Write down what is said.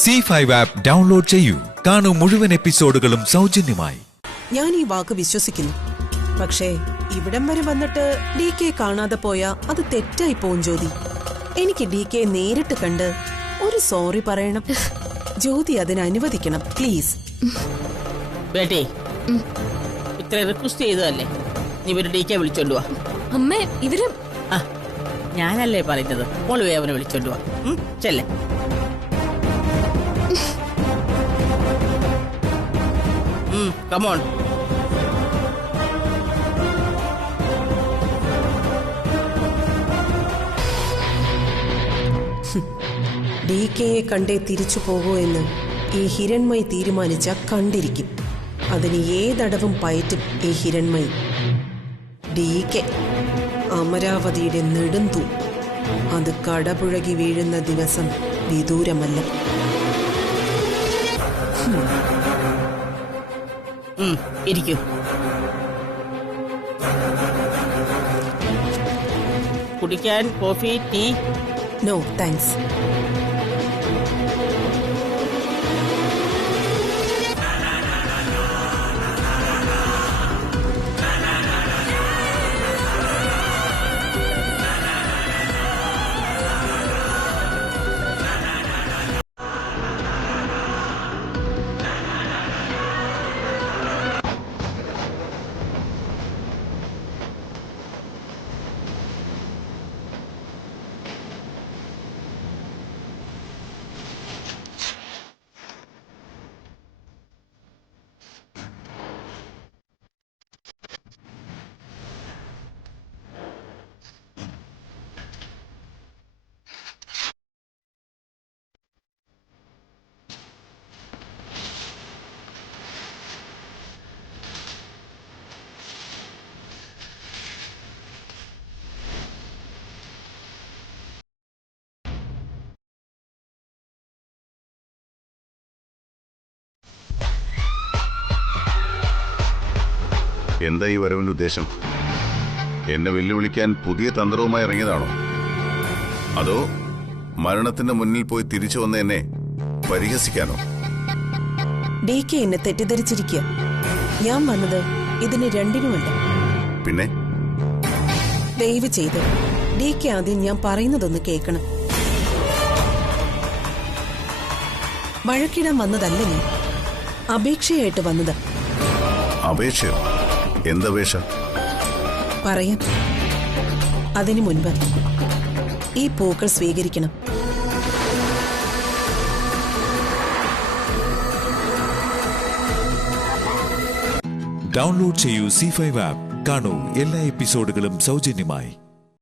C5 app download ചെയ്യൂ. കാണൂ മുഴുവൻ എപ്പിസോഡുകളും സൗജന്യമായി. ഞാൻ ഈ വാക്ക് വിശ്വസിക്കുന്നു. പക്ഷേ ഇവിടം വരെ വന്നിട്ട് DK കാണാതെ പോയാ അത് തെറ്റായി പോവും ജ്യോതി. എനിക്ക് DK നേരിട്ട് കണ്ട് ഒരു സോറി പറയണം. ജ്യോതി അതിന് അനുവദിക്കണം പ്ലീസ്. ബേട്ടേ, ഇത്ര റിക്വസ്റ്റ് ചെയ്തതല്ലേ, നീ ഇവര് DK വിളിച്ചോണ്ട് വാ. അമ്മേ, ഇവര് ഞാനല്ലേ പറയുന്നത്, മോള് അവനെ വിളിച്ചോണ്ട് വാ. ചെല്ലേ. കമോൺ. DKയെ കണ്ടേ തിരിച്ചു പോകൂ എന്ന് ഈ ഹിരൺമയി തീരുമാനിച്ച കണ്ടിരിക്കും. അതിന് ഏതടവും പയറ്റും ഈ ഹിരൺമയി. DK അമരാവതിയുടെ നെടുന്തൂ. അത് കടപുഴകി വീഴുന്ന ദിവസം വിദൂരമല്ല. ഇരിക്കൂ. കുടിക്കാൻ കോഫി, ടീ? No thanks. എന്താ ഈ വരവിന്റെ ഉദ്ദേശം? എന്നെ വെല്ലുവിളിക്കാൻ പുതിയ തന്ത്രവുമായി ഇറങ്ങിയതാണോ? അതോ മരണത്തിന്റെ മുന്നിൽ പോയി തിരിച്ചു വന്ന എന്നെ പരിഹസിക്കാനോ? DK എന്നെ തെറ്റിദ്ധരിച്ചിരിക്കുക. ഞാൻ വന്നത് ഇതിന് രണ്ടിനുമല്ല. പിന്നെ ദയവ് ചെയ്ത് DK ആദ്യം ഞാൻ പറയുന്നതൊന്ന് കേൾക്കണം. വഴക്കിടാൻ വന്നതല്ല ഞാൻ, അപേക്ഷയായിട്ട് വന്നത്. അപേക്ഷയോ? എന്തപേക്ഷ? പറയാം. അതിനു മുൻപ് ഈ പൂക്കൾ സ്വീകരിക്കണം. ഡൗൺലോഡ് ചെയ്യൂ C5 ആപ്പ്. കാണൂ എല്ലാ എപ്പിസോഡുകളും സൗജന്യമായി.